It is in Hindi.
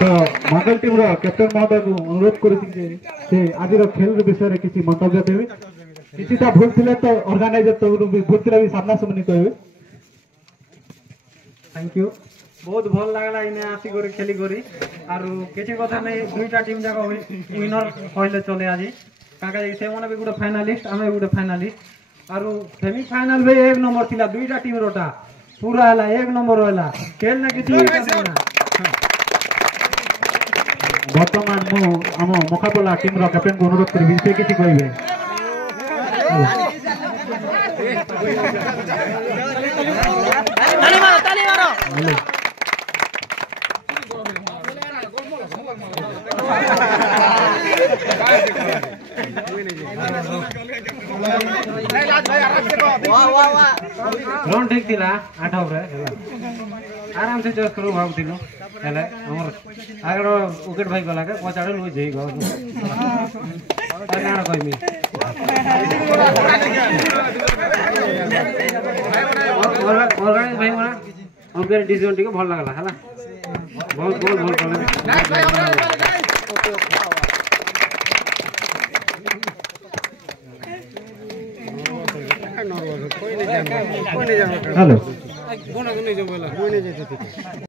तो मंगल टीम रो कैप्टन महोदय को अनुरोध करिछि जे आज खेल विषय रे किछि मंतव्य देबे किछिटा भूल थिले तो ऑर्गेनाइजर तो भूल थिले भी सामना सामनी कहबे। थैंक यू बहुत भल लागला इने आसी करी खेली करी आरो किछि कथा नै दुईटा टीम जाक विनर कहले चले आज काका से माने भी गुटे फाइनालिस्ट आमे गुटे फाइनालिस्ट आरो सेमीफाइनल बे एक नंबर थिला दुईटा टीम रोटा पूरा हला एक नंबर होला खेल ना किछि ना वर्तमान मु हम मुकाबला टीम रो कैप्टन को अनुरोध करबी से किछि कहबे। ताली मारो रन ठीक थिला 8 ओवर आराम से जस करू भाबथिलु हेले हमर आगर विकेट भाई गला के पछाडे लुई जई गयो ना कहमी और भाई माने अंपेयर डिसीजन टिके भल लागला हला बहुत बहुत भल करले हेलो कोन नहीं जो बोला कोई नहीं जेते